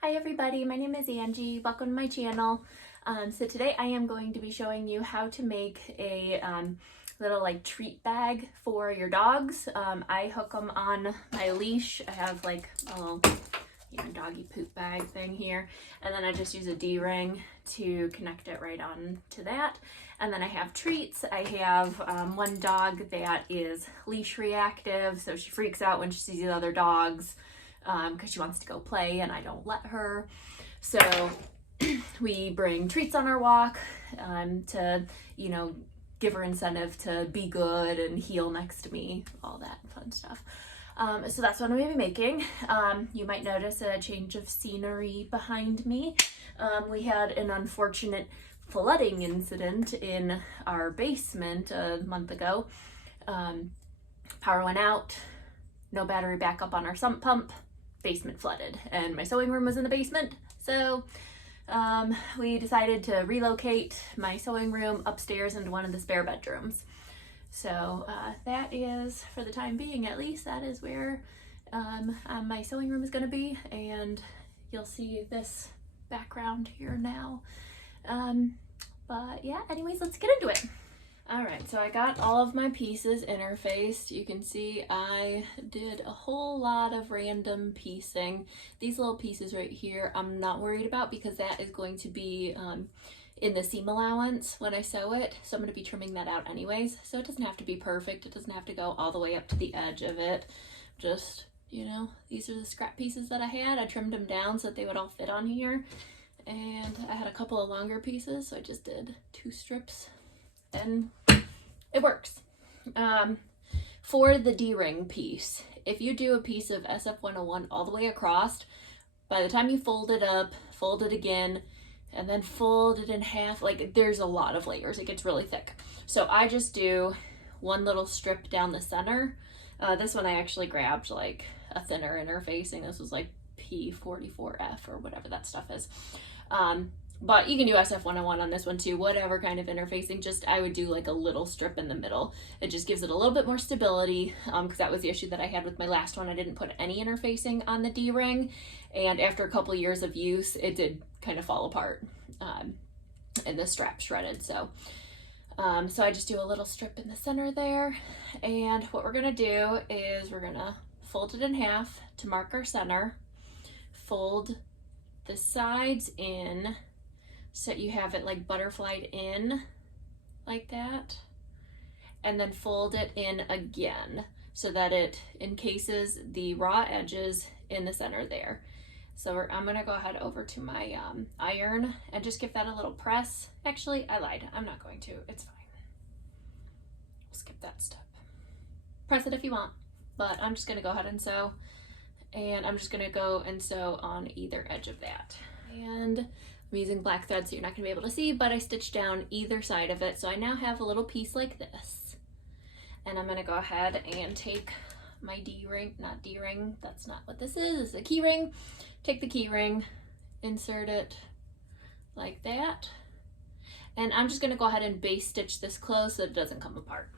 Hi everybody, my name is Angie. Welcome to my channel. So today I am going to be showing you how to make a little treat bag for your dogs. I hook them on my leash. I have like a little doggy poop bag thing here, and then I just use a D-ring to connect it right on to that. And then I have treats. I have one dog that is leash reactive, so she freaks out when she sees the other dogs because she wants to go play and I don't let her. So we bring treats on our walk to, give her incentive to be good and heel next to me, all that fun stuff. So that's what I'm going to be making. You might notice a change of scenery behind me. We had an unfortunate flooding incident in our basement a month ago. Power went out, no battery backup on our sump pump, basement flooded, and my sewing room was in the basement. So we decided to relocate my sewing room upstairs into one of the spare bedrooms. So that is, for the time being at least, that is where my sewing room is going to be, and you'll see this background here now. But yeah, anyways, let's get into it. Alright, so I got all of my pieces interfaced. You can see I did a whole lot of random piecing. These little pieces right here I'm not worried about because that is going to be in the seam allowance when I sew it. So I'm going to be trimming that out anyways. So it doesn't have to be perfect. It doesn't have to go all the way up to the edge of it. Just, these are the scrap pieces that I had. I trimmed them down so that they would all fit on here. And I had a couple of longer pieces, so I just did 2 strips. And it works. For the D-ring piece, if you do a piece of SF101 all the way across, by the time you fold it up, fold it again, and then fold it in half, there's a lot of layers. It gets really thick. So I just do one little strip down the center. This one I actually grabbed like a thinner interfacing. This was like P44F or whatever that stuff is. But you can do SF101 on this one too, whatever kind of interfacing. Just I would do like a little strip in the middle. It just gives it a little bit more stability, because that was the issue that I had with my last one. I didn't put any interfacing on the D-ring, and after a couple years of use, it did kind of fall apart, and the strap shredded. So I just do a little strip in the center there, and what we're gonna do is we're gonna fold it in half to mark our center, fold the sides in so you have it like butterflied in like that, and then fold it in again so that it encases the raw edges in the center there. So I'm gonna go ahead over to my iron and just give that a little press. Actually, I lied, I'm not going to, it's fine. We'll skip that step. Press it if you want, but I'm just gonna go ahead and sew, and I'm just gonna go and sew on either edge of that. And I'm using black thread so you're not gonna be able to see, but I stitched down either side of it. So I now have a little piece like this. And I'm gonna go ahead and take my D-ring, not D-ring, that's not what this is, a key ring. Take the key ring, insert it like that. And I'm just gonna go ahead and base stitch this close so it doesn't come apart.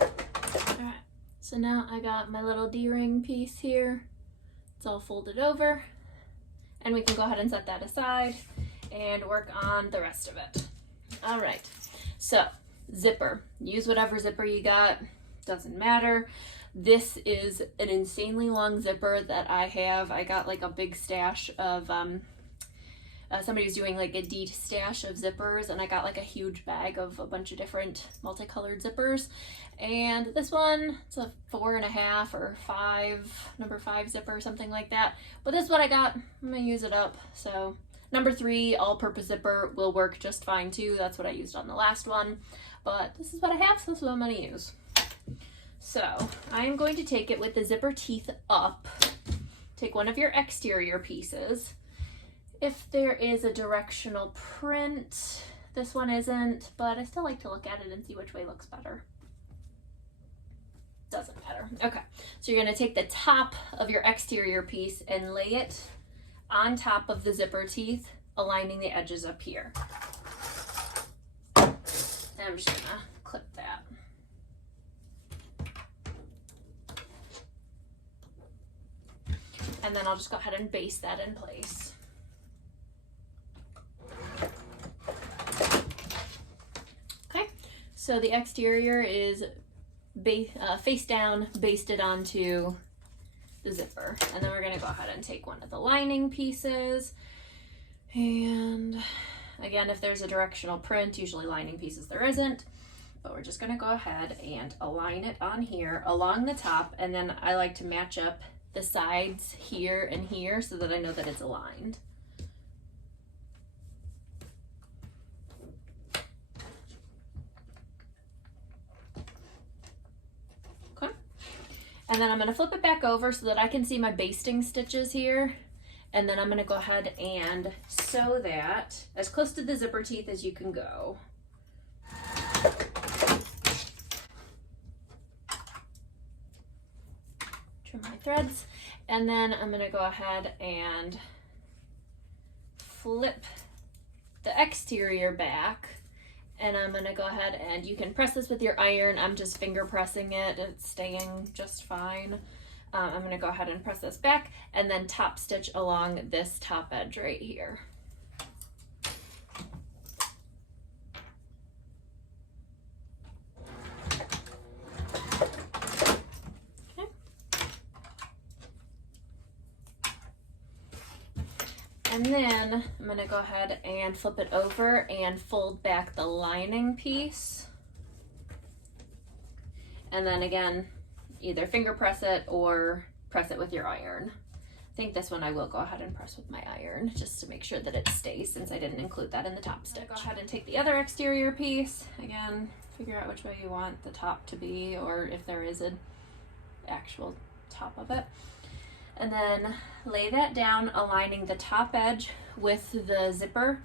Alright, so now I got my little D-ring piece here. It's all folded over, and we can go ahead and set that aside and work on the rest of it. All right, so zipper. Use whatever zipper you got, doesn't matter. This is an insanely long zipper that I have. I got like a big stash of, somebody's doing like a deed stash of zippers, and I got like a huge bag of a bunch of different multicolored zippers. And this one, it's a 4.5 or 5, number 5 zipper, something like that. But this is what I got. I'm gonna use it up. So number 3 all-purpose zipper will work just fine too. That's what I used on the last one. But this is what I have, so this is what I'm gonna use. So I'm going to take it with the zipper teeth up. Take one of your exterior pieces. If there is a directional print, this one isn't, but I still like to look at it and see which way looks better. Doesn't matter. Okay, so you're going to take the top of your exterior piece and lay it on top of the zipper teeth, aligning the edges up here. And I'm just going to clip that. And then I'll just go ahead and baste that in place. Okay, so the exterior is face down, basted onto the zipper. And then we're gonna go ahead and take one of the lining pieces. And again, if there's a directional print, usually lining pieces there isn't, but we're just gonna go ahead and align it on here along the top. And then I like to match up the sides here and here so that I know that it's aligned. Okay. And then I'm gonna flip it back over so that I can see my basting stitches here. And then I'm gonna go ahead and sew that as close to the zipper teeth as you can go. Trim my threads, and then I'm gonna go ahead and flip the exterior back, and I'm gonna go ahead and you can press this with your iron. I'm just finger pressing it, it's staying just fine. I'm gonna go ahead and press this back and then top stitch along this top edge right here. Okay. And then I'm gonna go ahead and flip it over and fold back the lining piece. And then again, either finger press it or press it with your iron. I think this one I will go ahead and press with my iron just to make sure that it stays, since I didn't include that in the top stitch. Go ahead and take the other exterior piece. Again, figure out which way you want the top to be, or if there is an actual top of it. And then lay that down, aligning the top edge with the zipper,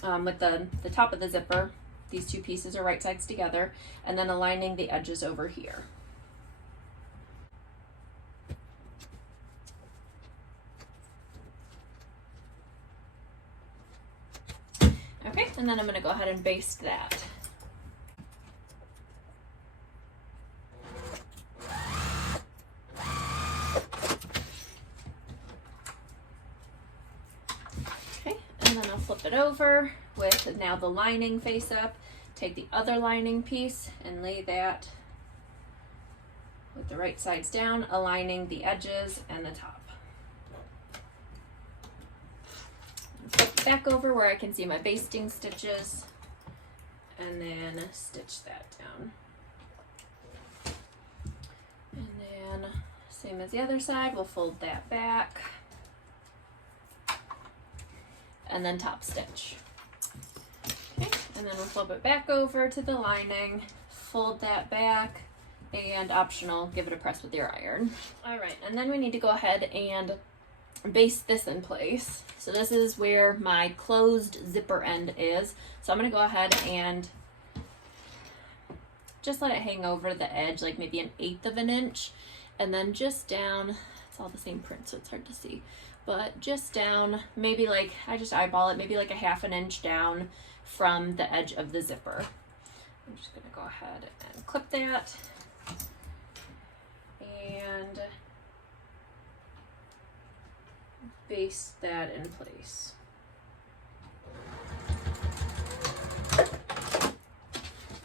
with the top of the zipper. These two pieces are right sides together, and then aligning the edges over here. Okay, and then I'm gonna go ahead and baste that. Okay, and then I'll flip it over with now the lining face up. Take the other lining piece and lay that with the right sides down, aligning the edges and the top. Flip back over where I can see my basting stitches, and then stitch that down. And then same as the other side, we'll fold that back and then top stitch. Okay, and then we'll flip it back over to the lining, fold that back, and optional, give it a press with your iron. All right, and then we need to go ahead and baste this in place. So this is where my closed zipper end is. So I'm gonna go ahead and just let it hang over the edge, like maybe 1/8 of an inch, and then just down, it's all the same print so it's hard to see, but just down, maybe like, I just eyeball it, maybe like 1/2 inch down from the edge of the zipper. I'm just gonna go ahead and clip that and baste that in place.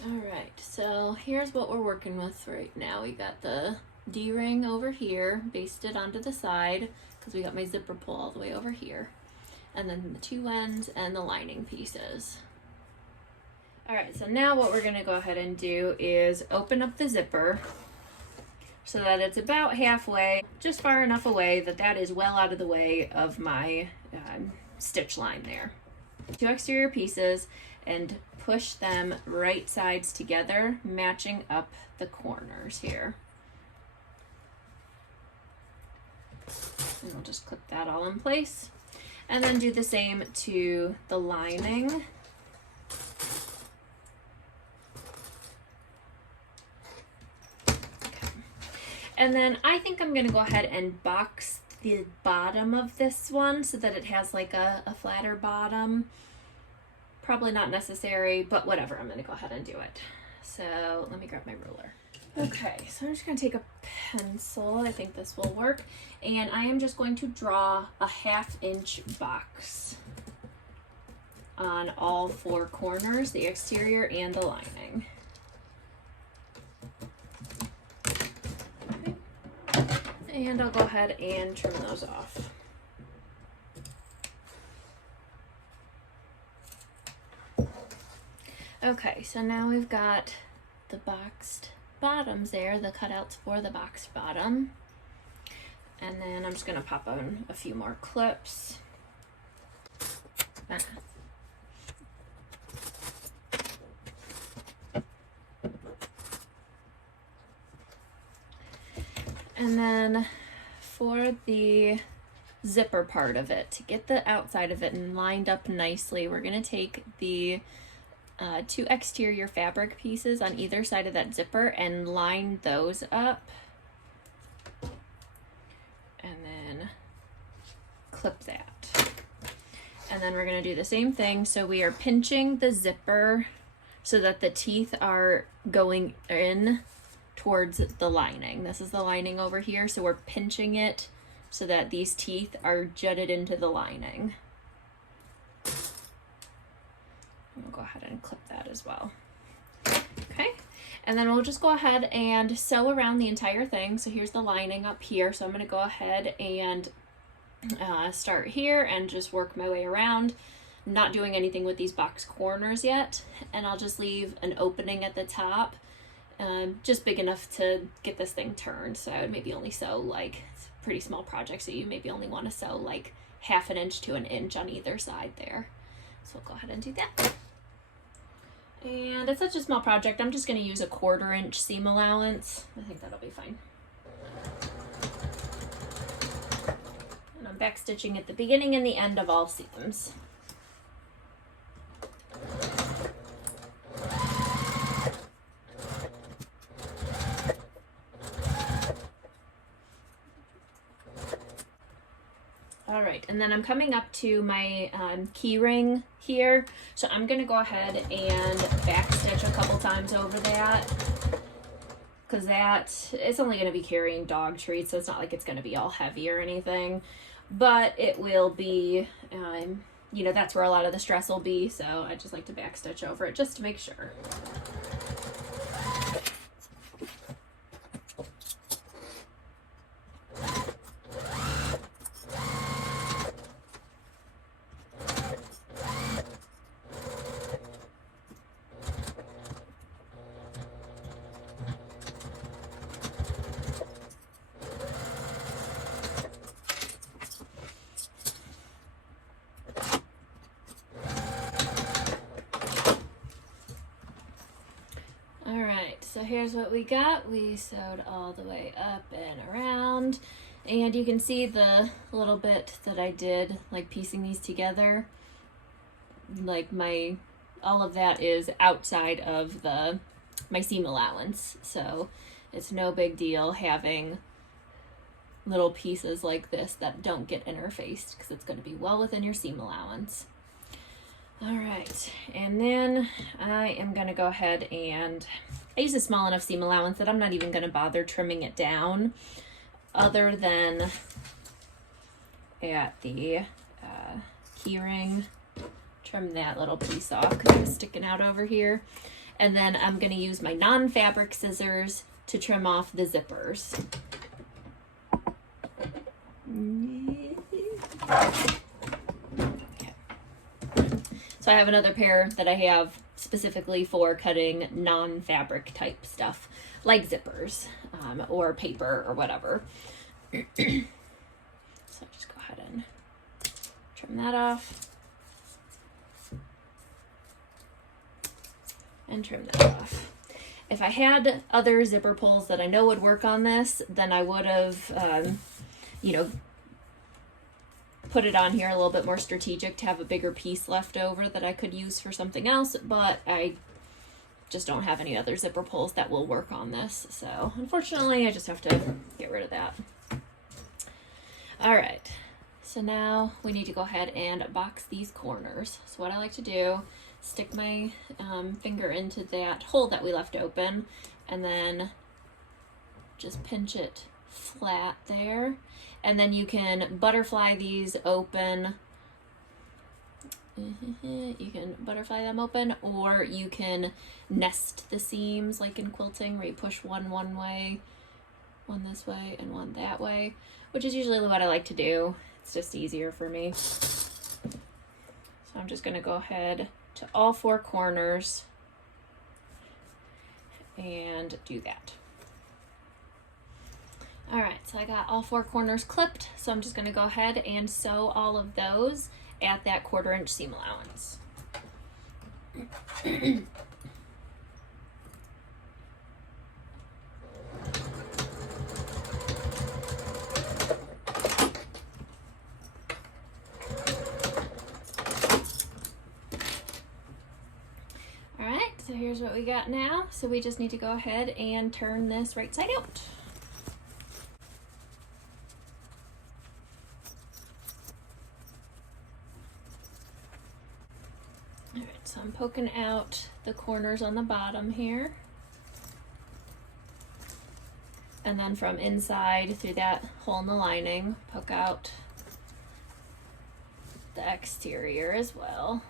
All right, so here's what we're working with right now. We got the D-ring over here, basted onto the side, because we got my zipper pull all the way over here. And then the two ends and the lining pieces. All right, so now what we're gonna go ahead and do is open up the zipper so that it's about halfway, just far enough away that that is well out of the way of my stitch line there. Two exterior pieces, and push them right sides together, matching up the corners here. And we'll just clip that all in place. And then do the same to the lining. And then I think I'm gonna go ahead and box the bottom of this one so that it has like a flatter bottom. Probably not necessary, but whatever, I'm gonna go ahead and do it. So let me grab my ruler. Okay, so I'm just gonna take a pencil, I think this will work, and I am just going to draw a 1/2 inch box on all 4 corners, the exterior and the lining. Okay. And I'll go ahead and trim those off. Okay, so now we've got the boxed bottoms there, the cutouts for the boxed bottom. And then I'm just gonna pop on a few more clips. And then for the zipper part of it, to get the outside of it lined up nicely, we're gonna take the 2 exterior fabric pieces on either side of that zipper and line those up. And then clip that. And then we're gonna do the same thing. So we are pinching the zipper so that the teeth are going in towards the lining. This is the lining over here, so we're pinching it so that these teeth are jutted into the lining. We'll go ahead and clip that as well. Okay, and then we'll just go ahead and sew around the entire thing. So here's the lining up here, so I'm going to go ahead and start here and just work my way around. I'm not doing anything with these box corners yet, and I'll just leave an opening at the top, just big enough to get this thing turned. So I would maybe only sew, like, it's a pretty small project, so you maybe only want to sew like 1/2 inch to 1 inch on either side there. So I'll go ahead and do that. And it's such a small project, I'm just going to use a 1/4 inch seam allowance. I think that'll be fine. And I'm back stitching at the beginning and the end of all seams. All right, and then I'm coming up to my keyring here. So I'm gonna go ahead and backstitch a couple times over that, because it's only gonna be carrying dog treats, so it's not like it's gonna be all heavy or anything, but it will be, you know, that's where a lot of the stress will be, so I just like to backstitch over it just to make sure. So here's what we got. We sewed all the way up and around, and you can see the little bit that I did, like piecing these together. Like all of that is outside of my seam allowance, so it's no big deal having little pieces like this that don't get interfaced, because it's going to be well within your seam allowance. All right, and then I am going to go ahead and I use a small enough seam allowance that I'm not even going to bother trimming it down, other than at the keyring. Trim that little piece off because it's sticking out over here. And then I'm going to use my non-fabric scissors to trim off the zippers. So I have another pair that I have specifically for cutting non-fabric type stuff, like zippers or paper or whatever. So just go ahead and trim that off. And trim that off. If I had other zipper pulls that I know would work on this, then I would have, you know, put it on here a little bit more strategic to have a bigger piece left over that I could use for something else, but I just don't have any other zipper pulls that will work on this. So unfortunately, I just have to get rid of that. All right, so now we need to go ahead and box these corners. So what I like to do, stick my finger into that hole that we left open, and then just pinch it flat there. And then you can butterfly these open. You can butterfly them open, or you can nest the seams like in quilting, where you push one way, one this way, and one that way, which is usually what I like to do. It's just easier for me. So I'm just going to go ahead to all 4 corners and do that. All right, so I got all 4 corners clipped, so I'm just going to go ahead and sew all of those at that 1/4 inch seam allowance. All right, so here's what we got now. So we just need to go ahead and turn this right side out. So I'm poking out the corners on the bottom here. And then from inside through that hole in the lining, poke out the exterior as well.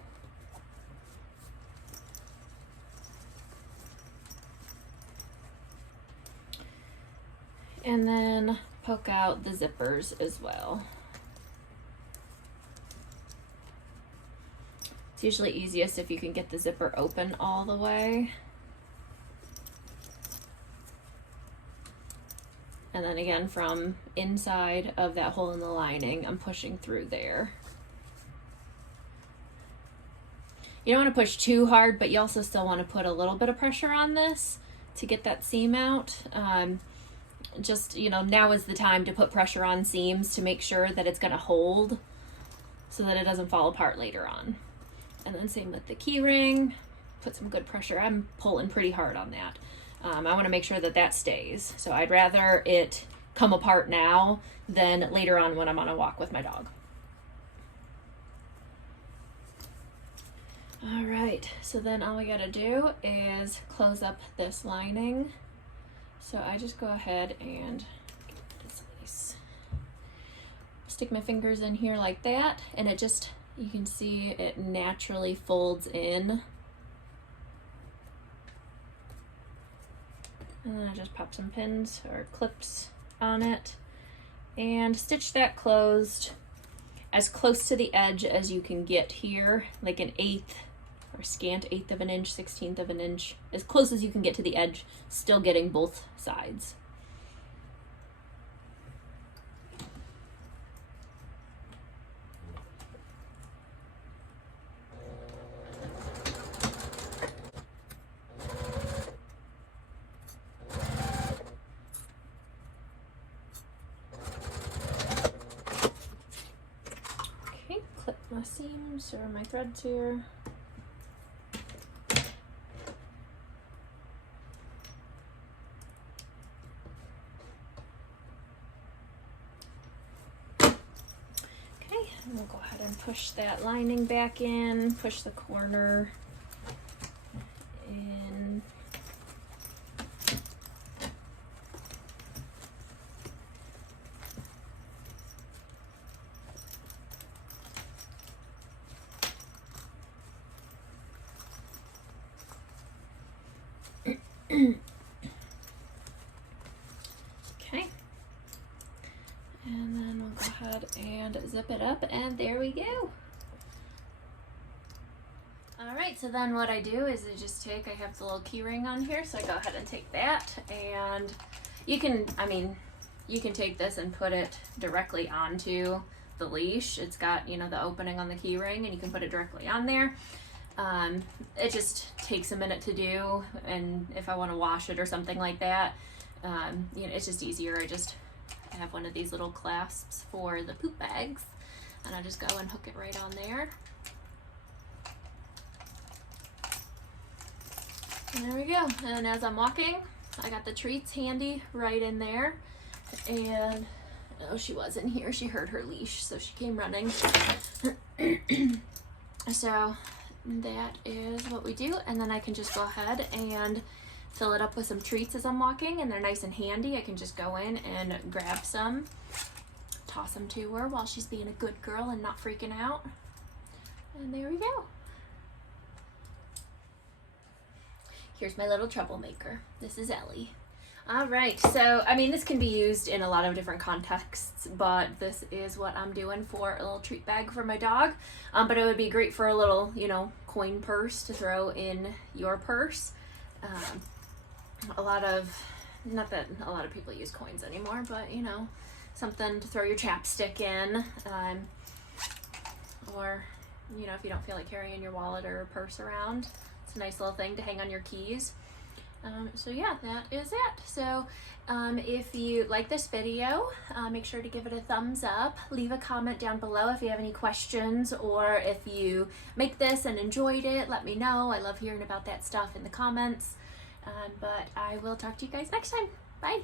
And then poke out the zippers as well. It's usually easiest if you can get the zipper open all the way. And then again, from inside of that hole in the lining, I'm pushing through there. You don't want to push too hard, but you also still want to put a little bit of pressure on this to get that seam out. Just, you know, now is the time to put pressure on seams to make sure that it's going to hold so that it doesn't fall apart later on. And then same with the key ring, put some good pressure. I'm pulling pretty hard on that. I want to make sure that that stays. So I'd rather it come apart now than later on when I'm on a walk with my dog. All right, so then all we gotta do is close up this lining. So I just go ahead and get this lace. Stick my fingers in here like that, and it just, you can see it naturally folds in. And then I just pop some pins or clips on it and stitch that closed as close to the edge as you can get here, like an 1/8 or scant 1/8 of an inch, 1/16 of an inch, as close as you can get to the edge, still getting both sides. My seams or my threads here. Okay, and we'll go ahead and push that lining back in, push the corner in. Okay, and then we'll go ahead and zip it up, and there we go. All right, so then what I do is I just take, I have the little key ring on here, so I go ahead and take that, and you can, I mean, you can take this and put it directly onto the leash. It's got, you know, the opening on the key ring, and you can put it directly on there. It just takes a minute to do, and if I want to wash it or something like that, you know, it's just easier. I have one of these little clasps for the poop bags, and I just go and hook it right on there. And there we go. And as I'm walking, I got the treats handy right in there, and oh, she was in here. She heard her leash, so she came running. So that is what we do, and then I can just go ahead and fill it up with some treats as I'm walking, and they're nice and handy. I can just go in and grab some, toss them to her while she's being a good girl and not freaking out. And there we go. Here's my little troublemaker. This is Ellie. All right, so I mean, this can be used in a lot of different contexts, but this is what I'm doing for a little treat bag for my dog. But it would be great for a little, you know, coin purse to throw in your purse. Not that a lot of people use coins anymore, but you know, something to throw your chapstick in, or you know, if you don't feel like carrying your wallet or purse around, it's a nice little thing to hang on your keys. So yeah, that is it. So if you like this video, make sure to give it a thumbs up. Leave a comment down below if you have any questions, or if you make this and enjoyed it, let me know. I love hearing about that stuff in the comments. But I will talk to you guys next time. Bye.